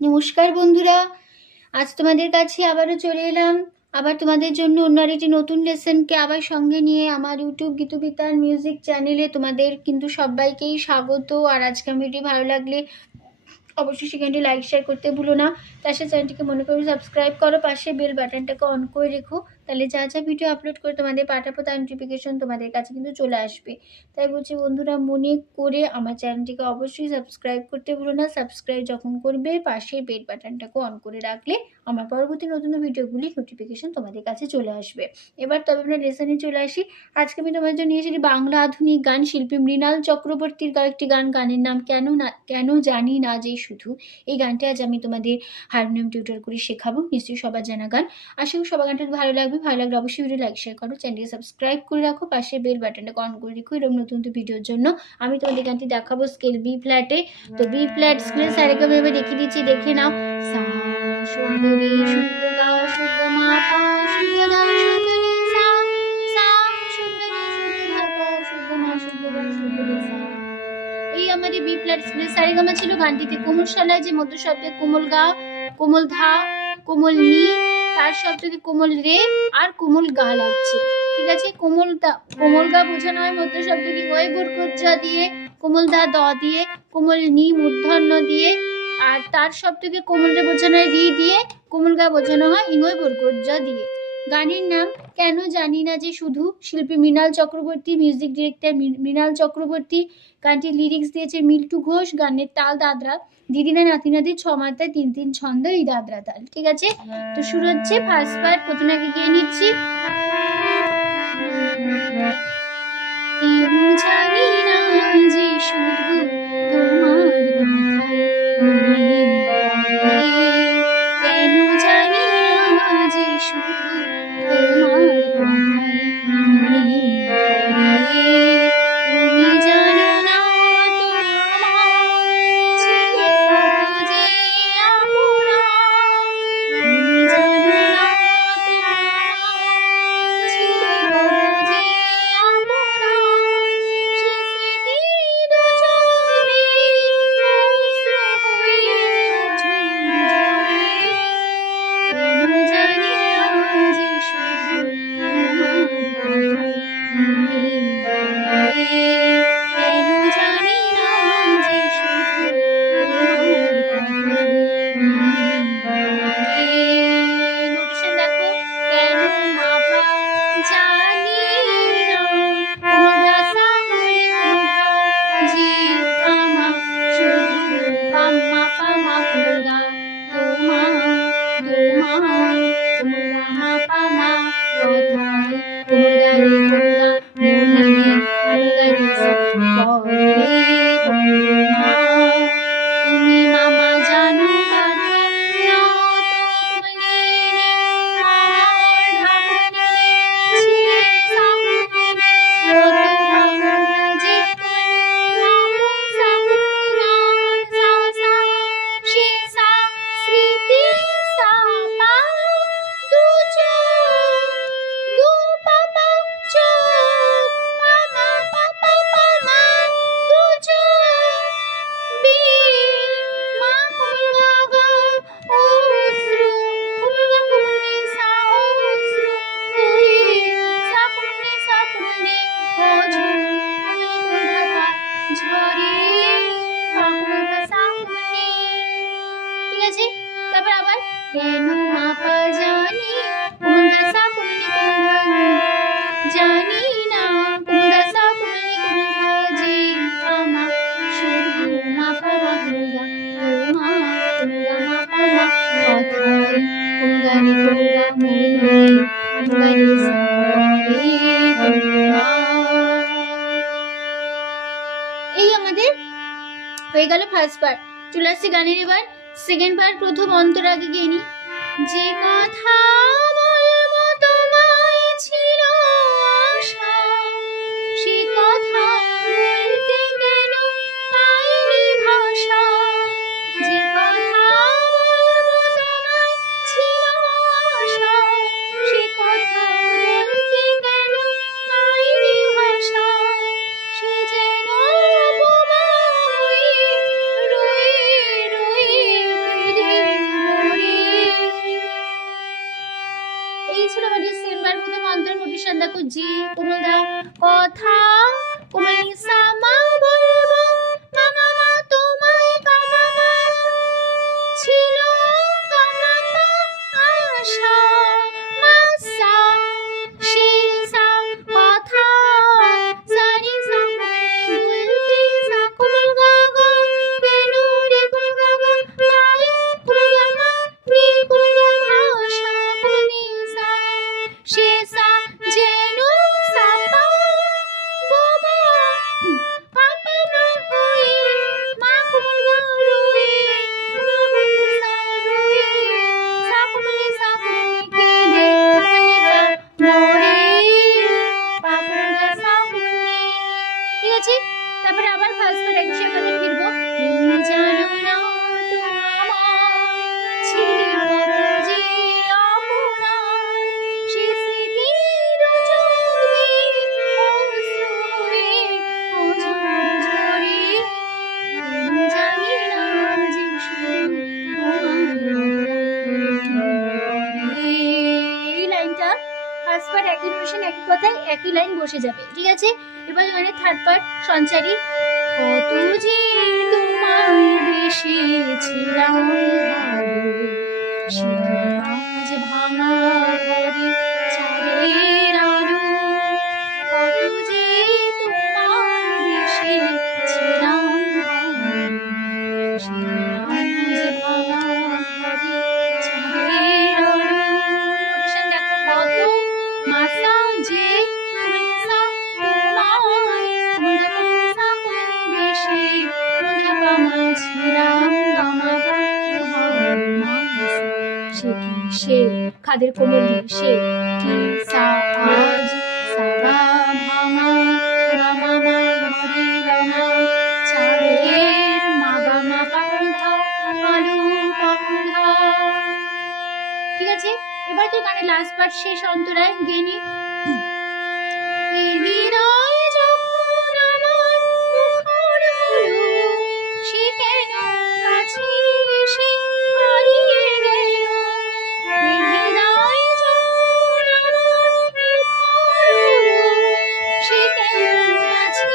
নমস্কার বন্ধুরা, আজ তোমাদের কাছে আবারও চলে এলাম। আবার তোমাদের জন্য অন্য আরেকটি নতুন লেসনকে আবার সঙ্গে নিয়ে আমার ইউটিউব গীতবিতান মিউজিক চ্যানেলে তোমাদের কিন্তু সবাইকেই স্বাগত। আর আজকে ভিডিও ভালো লাগলে অবশ্যই সেখানটি লাইক শেয়ার করতে ভুলো না। তার সাথে চ্যানেলটিকে মনে করে সাবস্ক্রাইব করো, পাশে বেল বাটনটাকে অন করে রেখো, তাহলে যা যা ভিডিও আপলোড করে তোমাদের পাঠাবো তার নোটিফিকেশন তোমাদের কাছে কিন্তু চলে আসবে। তাই বলছি বন্ধুরা, মনে করে আমার চ্যানেলটিকে অবশ্যই সাবস্ক্রাইব করতে ভুলো না। সাবস্ক্রাইব যখন করবে পাশে বেল বাটনটাকে অন করে রাখলে আমার পরবর্তী নতুন ভিডিওগুলি নোটিফিকেশন তোমাদের কাছে চলে আসবে। এবার তবে আমরা লেসনে চলে আসি। আজকে আমি তোমাদের জন্য নিয়ে এসেছি বাংলা আধুনিক গান শিল্পী মৃণাল চক্রবর্তীর কয়েকটি গান। গানের নাম কেন জানি না যে শুধু। এই গানটা আজ আমি তোমাদের হারমোনিয়াম টিউটর করে শেখাবো। নিশ্চয়ই সবার জানা গান। আশা করি সবার গানটা ভালো লাগবে। ভালো লাগলে অবশ্যই ভিডিও লাইক শেয়ার করো, চ্যানেলকে সাবস্ক্রাইব করে রাখো, পাশে বেল বাটনটা অন করে রেখো এরকম নতুন নতুন ভিডিওর জন্য। আমি তোমাদের গানটি দেখাবো স্কেল বি ফ্ল্যাটে। তো বি ফ্ল্যাট স্কেল সারেগামা এভাবে দেখিয়ে দিচ্ছি, দেখে নাও। সা শুদ্ধ রে শুদ্ধ গা শুদ্ধ মা পা শুদ্ধ দা শুদ্ধ রে সা, সা শুদ্ধ রে শুদ্ধ ধা পা শুদ্ধ মা শুদ্ধ গা শুদ্ধ রে সা। এই আমাদের বি ফ্ল্যাট স্কেল সারেগামা ছিল। গানটিতে কোমল শালায় যে মধ্য শব্দে কোমল গা, কোমল ধা, কোমল নি, তার শব্দকে কোমল রে আর কোমল গা লাগছে। ঠিক আছে, কোমল গা বোঝানো হয় মধ্য শব্দকে গয়ে বরকজ্জা দিয়ে, কোমল দা দ দিয়ে, কোমল নি মূর্ধন্য দিয়ে, আর তার শব্দকে কোমল রে বোঝানো হয় রি দিয়ে, কোমল গা বোঝানো হয় ইঙ্গয় বরকজ্জা দিয়ে। গানের নাম কেন জানি না যে শুধু। শিল্পী মৃণাল চক্রবর্তী, মিউজিক ডিরেক্টর মৃণাল চক্রবর্তী। গানটির লিরিক্স দিয়েছে মিল্টু ঘোষ। গানের তাল দাদরা, দিদিনা নাতিনাদি ছ মাত্রায় তিন তিন ছন্দ, এই দাদরা তাল। ঠিক আছে, তো শুরু হচ্ছে ফার্স্ট পার্ট। প্রথমে আগে গিয়ে নিচ্ছি। কেন জানি না যে শুধু তোমার কথাই মনে পড়ে, কেন জানি না যে শুধু তোমার কথাই মনে পড়ে। তুমি জানো না তোমার ছেলে যে আমরা, তুমি জানো না তোমার ছেলে যে আমরা, সে স্মৃতি দু চোখে অশ্রু হয়ে ঝরঝরে। কেন জানি না যে শুধু তোমার কথাই মনে পড়ে, কেন জানি না যে শুধু তোমার কথাই মনে পড়ে। নোটেশন দেখো, কেন মাপা জানি না, কোমল সা করে কোমল জি পামা শুধু পাম্মা পামা কোমল গা তোমার তোমার কোমল গা মা পামা কথাই কোমল গা রে কোমল গা মনে কোমল গা রে সা পরে তোমা। তুমি মামা জানো কথা না তুমি আমার ঢাকুনি ছিলে সাকুনি ও তোমার যে নাম সাকুনি নাম সা সা সে সা স্মৃতি সা পা দু চোখ দু পাপা চোখ পামা পাপা পামা দু চোখ বি মা কোমল গা অশ্রু কোমল গা কোমল রে সা অশ্রু হয়ে সা কোমল রে অঝর কোমল ধাপা ঝরে পা কোমল গা সা কোমল রে। ঠিক আছে, তারপর আবার কেন মাপা জানি কোমল গা সা কোমল রে কোমল ধা জানি না, কোমল গা সা কোমল রে কোমল ধা যে আমা শুধু মাপা মা কোমল গা তোমার কোমল গা মা পামা কথাই কোমল গা রে কোমল গা মনে কোমল গা রে সা পরে তোমার। এই আমাদের হয়ে গেল ফার্স্ট পার্ট। চলে আসছি গানের এবার সেকেন্ড পার্ট। প্রথম অন্তর আগে গিয়ে নি। যে কথা বলবো তোমায় ছিল আশা, সে কথা বলতে কেন পাইনি ভাষা। যে কথা বলবো তোমায় ছিল আশা, সে কথা বলতে কেন পাইনি ভাষা। সে যেন উপমা হয়ে রয়ে রয়ে কথায় একই লাইন বসে যাবে, ঠিক আছে? এবার গানের থার্ড পার্ট সঞ্চারী। কত যে তোমার বেসেছিলাম ভালো, সে আজ ভাঙা ঘরে চাঁদের আলো। কত যে তোমার বেসেছিলাম ভালো, সে আজ ভাঙা ঘরে চাঁদের আলো। নোটেশন দেখো, কত মাসা যে সা তোমায় মধা কোনি বেশি মধা পামা ছিলাম গামা সে কি সে খাদের কোমল দিয়ে সে কি সা আজ সারা ভাঙা রামা মা ঘরে রামা চাঁদের মাগামা পাখা আলু পাখা। ঠিক আছে, এবার তো গানের লাস্ট পার্ট শেষ অন্তরায় গেনি। এই হৃদয় যখন আমার মুখর হলো, সে কেন কাছে এসে হারিয়ে গেল। এই হৃদয় যখন আমার মুখর হলো, সে কেন কাছে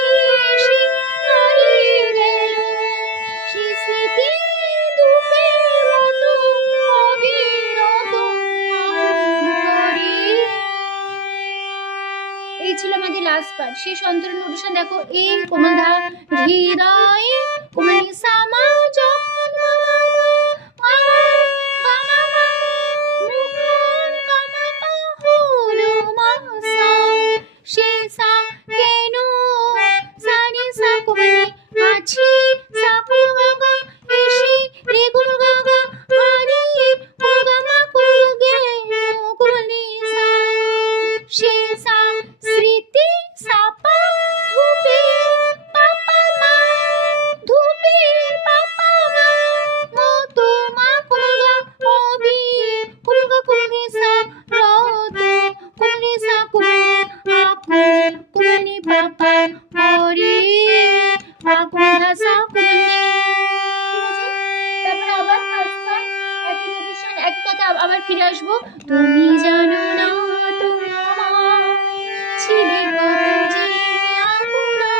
এসে হারিয়ে গেল। সে স্মৃতি ধূপের মতো অবিরত এই ছিল আমাদের লাস্ট পার্ট। শেষ অন্তরের নোটেশন দেখো, এই কোমল ধা হৃদয়ে কোমল সামা যখন মামা মামা মামা মুখর কামা হলো মাসা সে সা কেন সানি সা কোমল আছি সা কোগা এসে রে কোগা হারিয়ে কোগা মা কোগে কোনি সা সে সা স্মৃতি সাপা ধূপে পাপা মা ধূপে পাপা মা মতো মা কোগা অবি কোগা কোনি সা রত কোনি সা কোনি আপু কোনি পাপা হরি পাকুধা সা কোনি। তারপরে আবার ফার্স্ট পার্ট একই নোটেশন একই কথা আবার ফিরে আসবো। তুমি জানো না তুমি আমার ছিলে কত যে আকুলা,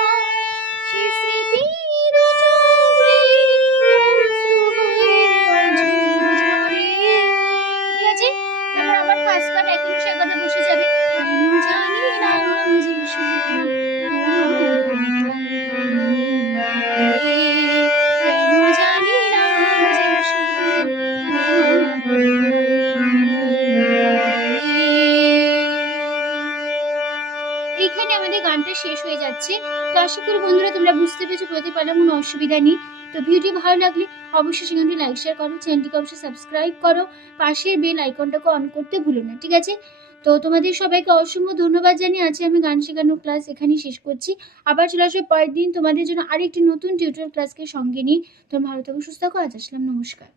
সে স্মৃতির চোখে অশ্রু হয়ে ঝরে। ঠিক আছে, তারপর আবার ফার্স্ট পার্ট একই নোটেশন কথা বসে যাবে। কেন জানি না যে শুধু কেন জানি না যে শুধু এইখানে আমাদের গানটা শেষ হয়ে যাচ্ছে। তো আশা করি বন্ধুরা তোমরা বুঝতে পেরেছো, বুঝতে পারলে কোনো অসুবিধা নেই। তো ভিডিও ভালো লাগলে অবশ্যই সেখানটি লাইক শেয়ার করো, চ্যানেলটিকে অবশ্যই সাবস্ক্রাইব করো, পাশের বেল আইকনটাকে অন করতে ভুলো না, ঠিক আছে? তো তোমাদের সবাইকে অসংখ্য ধন্যবাদ জানিয়ে আজকে আমি গান শেখানোর ক্লাস এখানেই শেষ করছি। আবার চলে আসবে পরের দিন তোমাদের জন্য আরেকটি নতুন টিউটোরিয়াল ক্লাসকে সঙ্গে নিয়ে। তোমরা ভালো থাকো, সুস্থ থাকো। আজ আসলাম, নমস্কার।